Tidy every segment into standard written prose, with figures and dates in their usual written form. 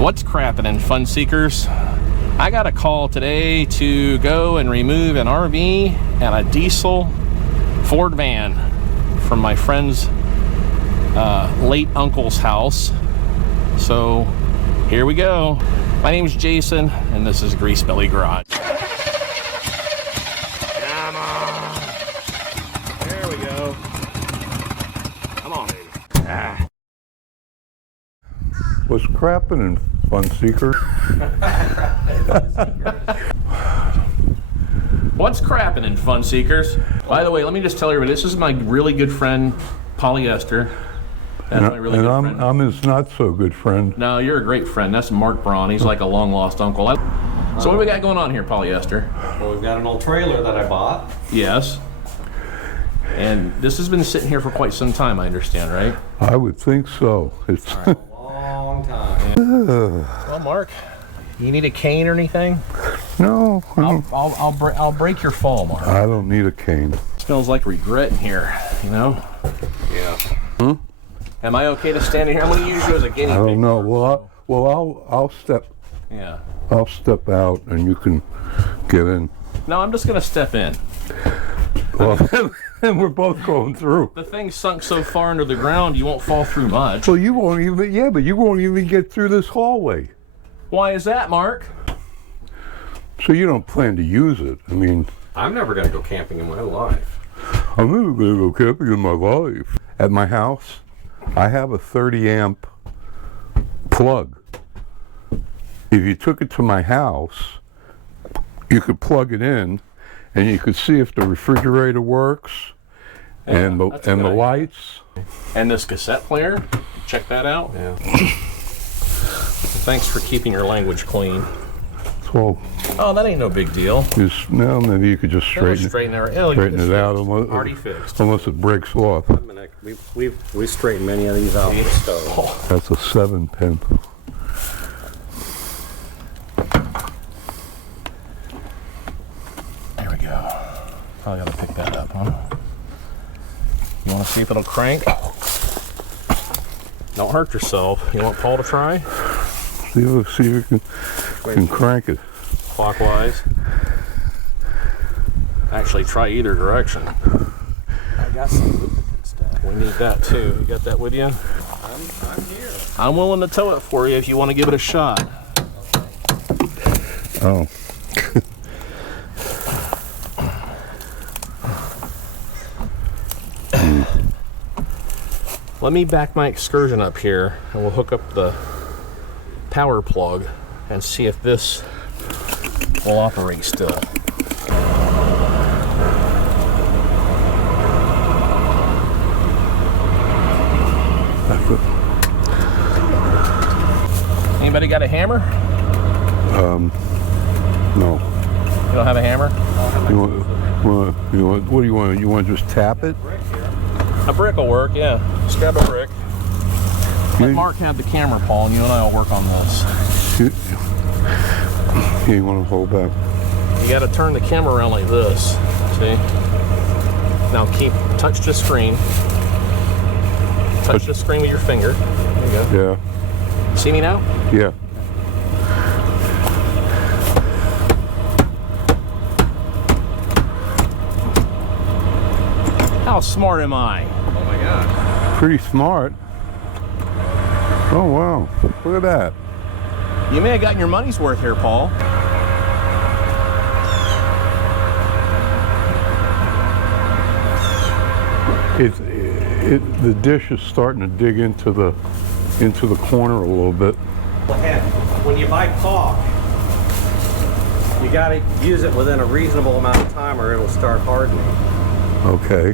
What's crappin' in fun seekers? I got a call today to go and remove an RV and a diesel Ford van from my friend's late uncle's house. So here we go. My name is Jason and this is Grease Belly Garage. Come on. There we go. Come on, baby. Ah. Was crapping in fun seeker? What's crapping in fun seekers? By the way, let me just tell everybody, this is my really good friend, Polyester. That's my really good friend. I'm his not so good friend. No, you're a great friend. That's Mark Braun. He's like a long lost uncle. So what do we got going on here, Polyester? Well, we've got an old trailer that I bought. Yes. And this has been sitting here for quite some time, I understand, right? I would think so. It's A long time. Well, Mark, you need a cane or anything? No, I'll break your fall, Mark. I don't need a cane. It smells like regret in here, you know? Yeah. Hmm? Am I okay to stand in here? I'm going to use you as a guinea pig. I don't know. Mark, I'll step. Yeah. I'll step out and you can get in. No, I'm just going to step in. Well, and we're both going through. The thing's sunk so far under the ground, you won't fall through much. So you won't even. Yeah, but you won't even get through this hallway. Why is that, Mark? So you don't plan to use it. I mean, I'm never going to go camping in my life. I'm never going to go camping in my life. At my house, I have a 30 amp plug. If you took it to my house, you could plug it in and you could see if the refrigerator works and the lights. And this cassette player, check that out. Yeah. Thanks for keeping your language clean. So, Oh, that ain't no big deal. no, maybe you could just straighten Straighten it out already fixed. unless it breaks off. We straightened many of these out. So. That's a 7-pin. There we go. Probably gotta pick that up, huh? You wanna see if it'll crank? Don't hurt yourself. You want Paul to try? See if you can crank it. Clockwise. Actually, try either direction. I got some lubricant stuff. We need that too. You got that with you? I'm here. I'm willing to tow it for you if you want to give it a shot. Oh. Let me back my Excursion up here and we'll hook up the power plug and see if this will operate still. Anybody got a hammer? No. You don't have a hammer? What do you want? You want to just tap it? A brick will work, yeah. Just grab a brick. Let Mark have the camera, Paul, and you and I will work on this. You want to hold back? You got to turn the camera around like this. See? Now touch the screen. Touch the screen with your finger. There you go. Yeah. See me now? Yeah. How smart am I? Oh my God. Pretty smart. Oh wow. Look at that. You may have gotten your money's worth here, Paul. The dish is starting to dig into the corner a little bit. When you buy caulk, you got to use it within a reasonable amount of time or it'll start hardening. Okay.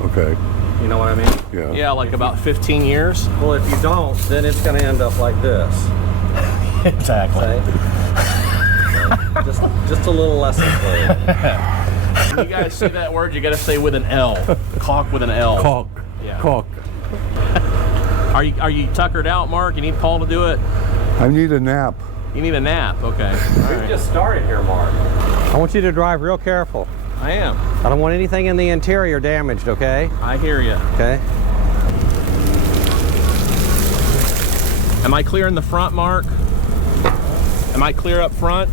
Okay. You know what I mean? Yeah. Yeah, like about 15 years. Well, if you don't, then it's going to end up like this. Exactly. Just a little lesson for you. When you guys say that word, you got to say with an L. Caulk with an L. Caulk. Yeah. Caulk. Are you tuckered out, Mark? You need Paul to do it? I need a nap. You need a nap. Okay. All We right. just started here, Mark. I want you to drive real careful. I am. I don't want anything in the interior damaged, okay? I hear you. Okay. Am I clear in the front, Mark? Am I clear up front?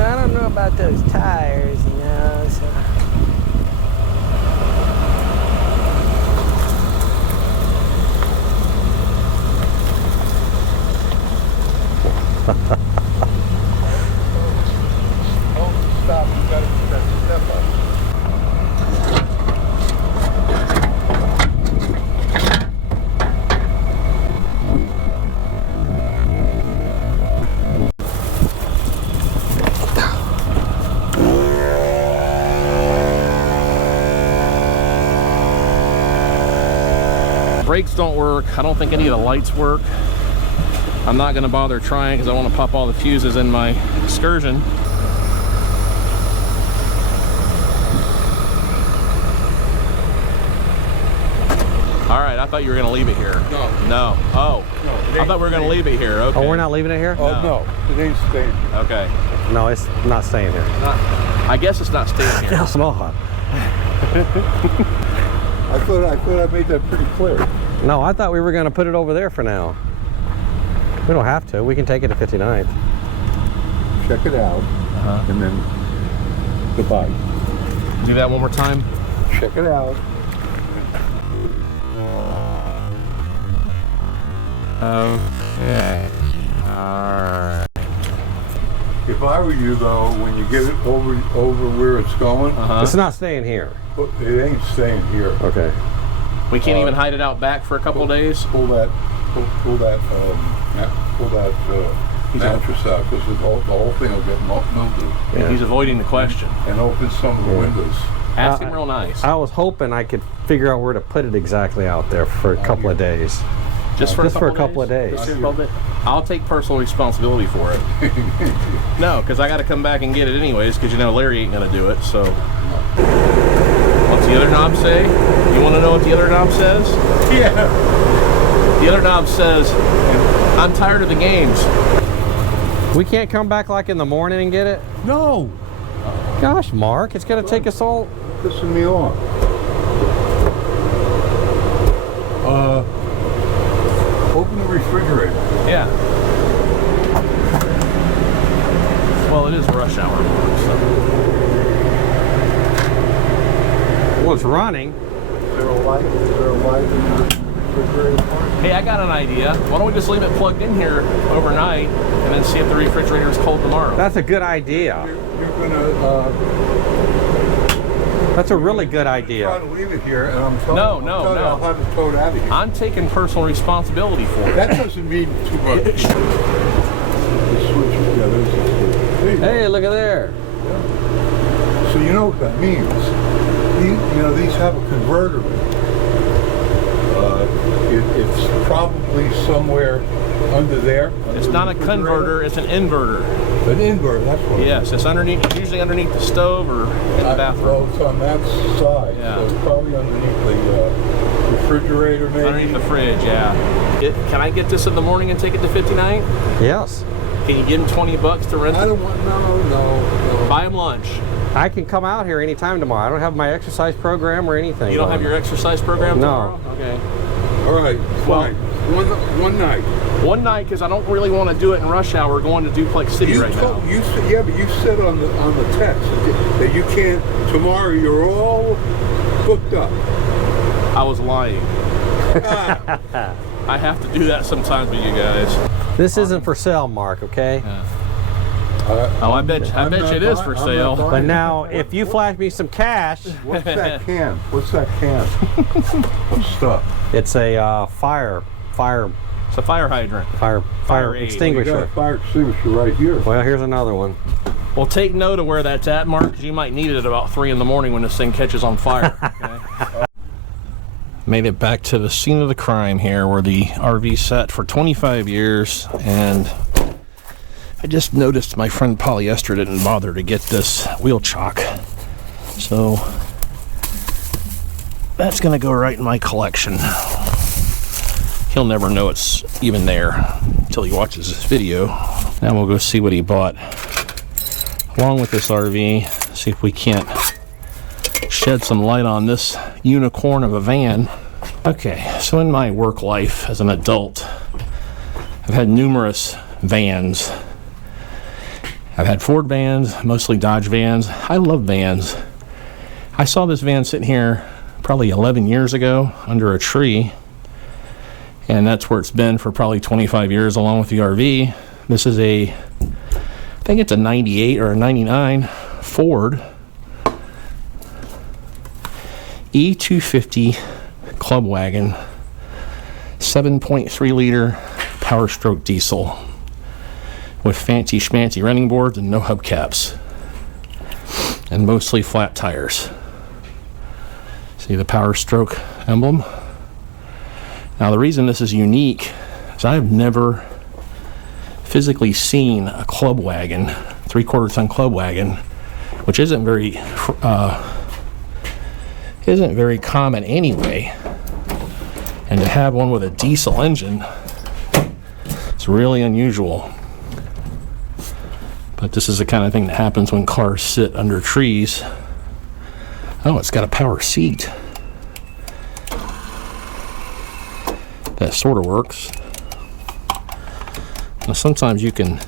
I don't know about those tires, you know. So. Oh, stop. You got to step up. Brakes don't work. I don't think any of the lights work. I'm not going to bother trying because I want to pop all the fuses in my Excursion. All right, I thought you were going to leave it here. No. No. Oh. No, I thought we were going to leave it here. Okay. Oh, we're not leaving it here? Oh, no. It ain't staying. Okay. No, it's not staying here. I guess it's not staying here. It's not. I thought I made that pretty clear. No, I thought we were going to put it over there for now. We don't have to. We can take it to 59th. Check it out, and then goodbye. Do that one more time. Check it out. Okay. Alright. If I were you, though, when you get it over where it's going, It's not staying here. it ain't staying here. Okay. We can't even hide it out back for a couple of days. Pull that mattress out, because the whole thing will get melted. Yeah. He's avoiding the question. And open some of the windows. Ask him real nice. I was hoping I could figure out where to put it exactly out there for a couple of days. Just for a couple of days. Just for a couple of days. I'll take personal responsibility for it. No, because I got to come back and get it anyways, because you know Larry ain't going to do it, so. What's the other knob say? You want to know what the other knob says? Yeah. The other knob says, I'm tired of the games. We can't come back like in the morning and get it? No. Gosh, Mark, it's going to take us all. Pissing me off. Open the refrigerator. Yeah. Well, it is rush hour, so. Well, it's running. Is there a light in the refrigerator? Hey, I got an idea. Why don't we just leave it plugged in here overnight and then see if the refrigerator is cold tomorrow? That's a good idea. You're gonna That's a really good try idea. to leave it here, and I'm telling No, you, no, I'll no. have it towed out of here. I'm taking personal responsibility for it. That doesn't mean too much. The switch together. There you go. Hey, look at there. So you know what that means. These have a converter in it. It's probably somewhere under there. It's not a converter, it's an inverter. An inverter, that's what Yes, it's underneath, usually underneath the stove or in the bathroom. Well, it's on that side, Yeah. so it's probably underneath the refrigerator, maybe. Underneath the fridge, yeah. Can I get this in the morning and take it to 59? Yes. Can you give him $20 to rent I it? don't want, no. Buy him lunch. I can come out here anytime tomorrow. I don't have my exercise program or anything. You don't have your exercise program No. tomorrow? Okay. All right, fine. One night. One night, because I don't really want to do it in rush hour going to Duplex City right now. You said on the text that you can't, tomorrow you're all booked up. I was lying. I have to do that sometimes with you guys. This isn't for sale, Mark, okay? Oh, I bet you it is for sale. But now, if you flash me some cash, What's that can? What's that can of stuff? it's a fire It's a fire hydrant. Fire aid. You got extinguisher. a fire extinguisher right here. Well, here's another one. Well, take note of where that's at, Mark, because you might need it at about 3 in the morning when this thing catches on fire. Okay? Made it back to the scene of the crime here, where the RV sat for 25 years, and I just noticed my friend Polyester didn't bother to get this wheel chock. So that's gonna go right in my collection. He'll never know it's even there until he watches this video. Now we'll go see what he bought along with this RV, see if we can't shed some light on this unicorn of a van. Okay, so in my work life as an adult, I've had numerous vans. I've had Ford vans, mostly Dodge vans. I love vans. I saw this van sitting here probably 11 years ago under a tree, and that's where it's been for probably 25 years along with the RV. This is I think it's a 98 or a 99 Ford E250 Club Wagon, 7.3 liter Powerstroke diesel with fancy schmancy running boards and no hubcaps, and mostly flat tires. See the Powerstroke emblem? Now the reason this is unique is I've never physically seen a club wagon, 3/4 ton club wagon, which isn't very common anyway. And to have one with a diesel engine, it's really unusual. But this is the kind of thing that happens when cars sit under trees. Oh, it's got a power seat. That sort of works. Now sometimes you can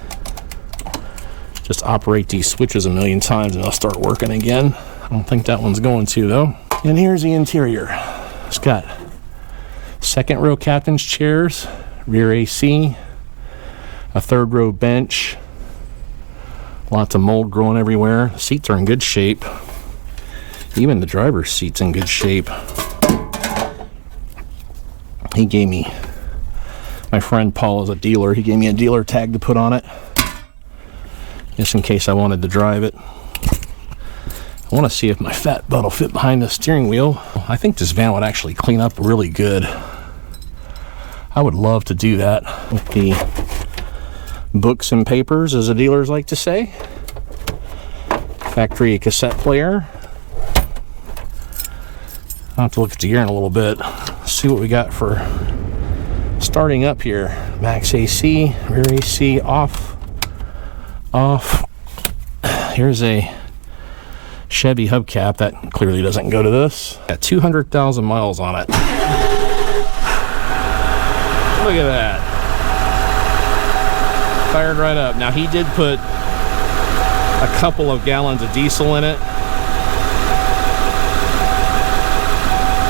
just operate these switches a million times and they'll start working again. I don't think that one's going to though. And here's the interior. It's got second row captain's chairs, rear AC, a third row bench, lots of mold growing everywhere. The seats are in good shape. Even the driver's seat's in good shape. He gave me, my friend Paul is a dealer, he gave me a dealer tag to put on it, just in case I wanted to drive it. I want to see if my fat butt will fit behind the steering wheel. I think this van would actually clean up really good. I would love to do that with the books and papers, as the dealers like to say. Factory cassette player. I'll have to look at the gear in a little bit, see what we got for starting up here. Max AC, rear AC, off. Here's a Chevy hubcap that clearly doesn't go to this. Got 200,000 miles on it. Look at that. Fired right up. Now he did put a couple of gallons of diesel in it.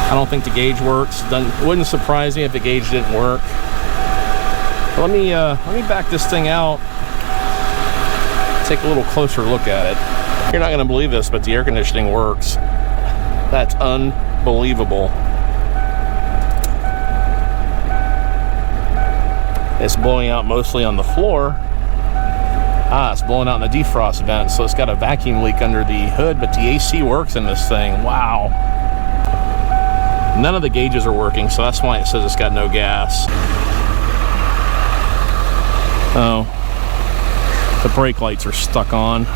I don't think the gauge works. Wouldn't surprise me if the gauge didn't work. But let me back this thing out. Take a little closer look at it. You're not going to believe this, but the air conditioning works. That's unbelievable. It's blowing out mostly on the floor. It's blowing out in the defrost vent, so it's got a vacuum leak under the hood, but the AC works in this thing. Wow. None of the gauges are working, so that's why it says it's got no gas. Oh, the brake lights are stuck on.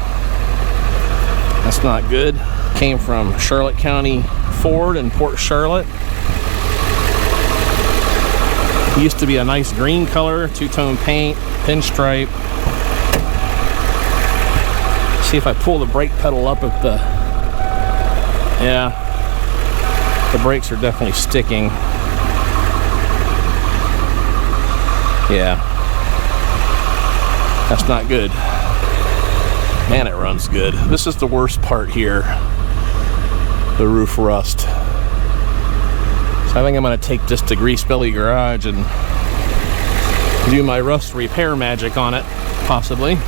That's not good. Came from Charlotte County Ford in Port Charlotte. It used to be a nice green color, two-tone paint, pinstripe. See if I pull the brake pedal up at the... Yeah. The brakes are definitely sticking. Yeah. That's not good. Man, it runs good. This is the worst part here. The roof rust. So I think I'm going to take this to Grease Belly Garage and do my rust repair magic on it, possibly.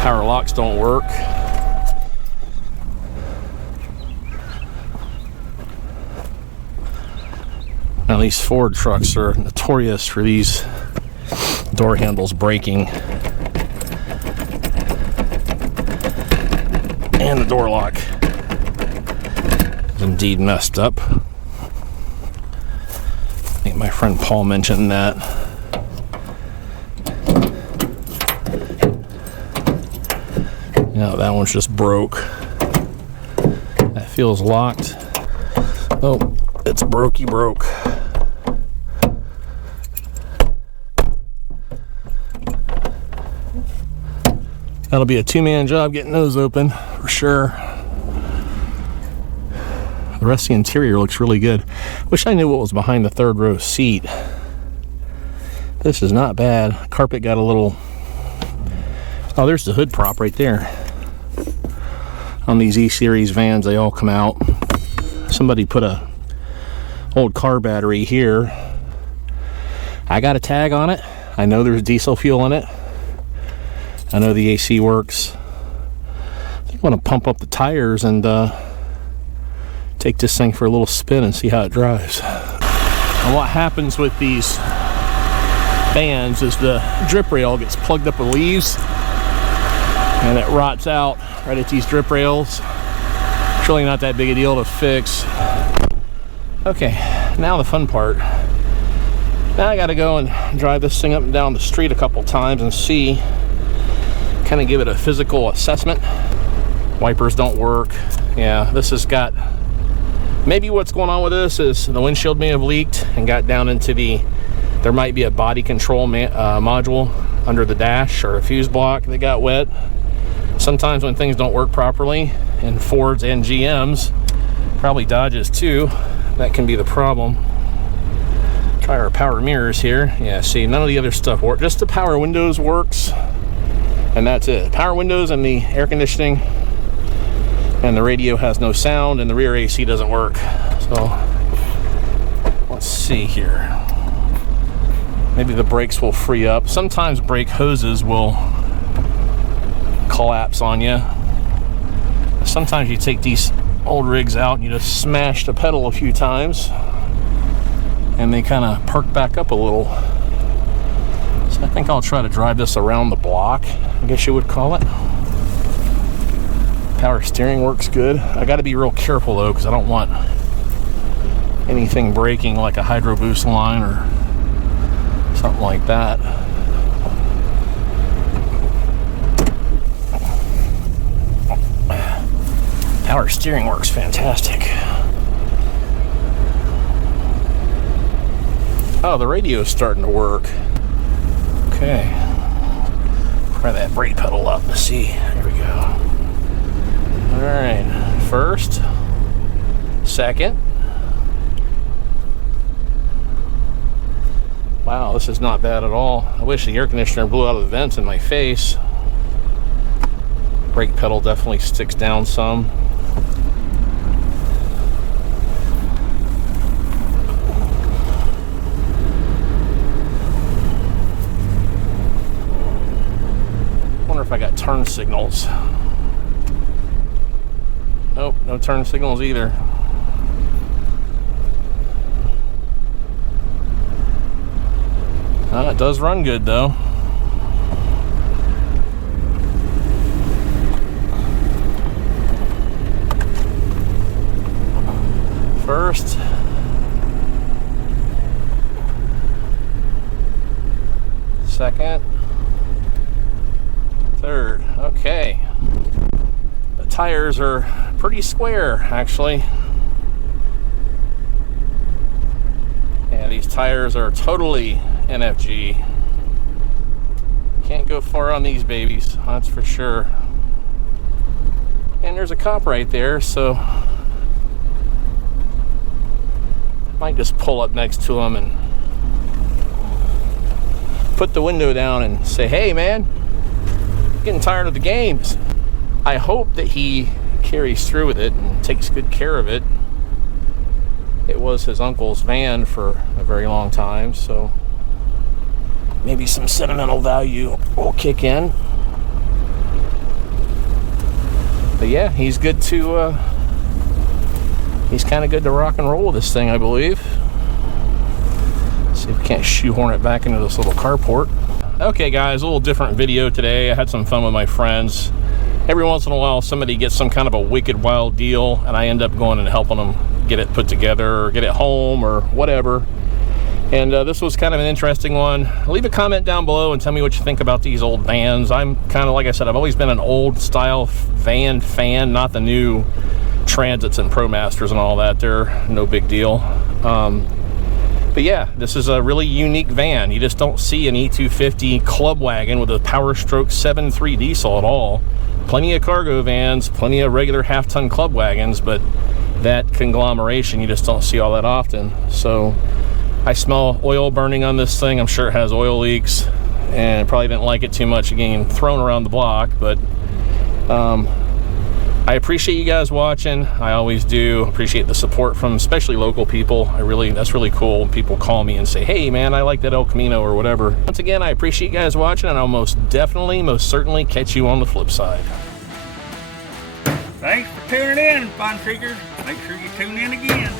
Power locks don't work. Now these Ford trucks are notorious for these door handles breaking. And the door lock is indeed messed up. I think my friend Paul mentioned that. No, that one's just broke. That feels locked. Oh, it's broke. That'll be a two-man job getting those open for sure. The rest of the interior looks really good. Wish I knew what was behind the third row seat. This is not bad. Carpet got a little... Oh, there's the hood prop right there. On these E-Series vans, they all come out. Somebody put a old car battery here. I got a tag on it. I know there's diesel fuel in it. I know the AC works. I think I want to pump up the tires and take this thing for a little spin and see how it drives. And what happens with these vans is the drip rail gets plugged up with leaves and it rots out right at these drip rails. It's really not that big a deal to fix. Okay, now the fun part. Now I got to go and drive this thing up and down the street a couple times and see, kind of give it a physical assessment. Wipers don't work. Yeah, this has got, maybe what's going on with this is the windshield may have leaked and got down into the, there might be a body control module under the dash or a fuse block that got wet. Sometimes when things don't work properly, in Fords and GMs, probably Dodges too, that can be the problem. Try our power mirrors here. Yeah, see, none of the other stuff works. Just the power windows works, and that's it. Power windows and the air conditioning, and the radio has no sound, and the rear AC doesn't work. So let's see here. Maybe the brakes will free up. Sometimes brake hoses will collapse on you. Sometimes you take these old rigs out and you just smash the pedal a few times and they kind of perk back up a little. So I think I'll try to drive this around the block, I guess you would call it. Power steering works good. I got to be real careful though, because I don't want anything breaking like a hydro boost line or something like that. Power steering works fantastic. Oh, the radio is starting to work. Okay. Try that brake pedal up. Let's see. Here we go. All right. First. Second. Wow, this is not bad at all. I wish the air conditioner blew out of the vents in my face. Brake pedal definitely sticks down some. If I got turn signals. Nope, no turn signals either. It does run good though. First. Second. Third. Okay. The tires are pretty square, actually. Yeah, these tires are totally NFG. Can't go far on these babies, that's for sure. And there's a cop right there, so I might just pull up next to him and put the window down and say, hey man, getting tired of the games. I hope that he carries through with it and takes good care of it. It was his uncle's van for a very long time, so maybe some sentimental value will kick in. But yeah, he's good to he's kind of good to rock and roll with this thing, I believe. See if we can't shoehorn it back into this little carport. Okay guys, a little different video today. I had some fun with my friends every once in a while somebody gets some kind of a wicked wild deal, and I end up going and helping them get it put together or get it home or whatever. And this was kind of an interesting one. Leave a comment down below and tell me what you think about these old vans. I'm kind of, like I said, I've always been an old style van fan, not the new Transits and ProMasters and all that. They're no big deal. But yeah, this is a really unique van. You just don't see an E250 Club Wagon with a Powerstroke 7.3 diesel at all. Plenty of cargo vans, plenty of regular half-ton Club Wagons, but that conglomeration you just don't see all that often. So I smell oil burning on this thing. I'm sure it has oil leaks, and probably didn't like it too much getting thrown around the block, but I appreciate you guys watching. I always do appreciate the support from especially local people. That's really cool when people call me and say, hey man, I like that El Camino or whatever. Once again, I appreciate you guys watching, and I'll most certainly catch you on the flip side. Thanks for tuning in, Fun Seekers. Make sure you tune in again.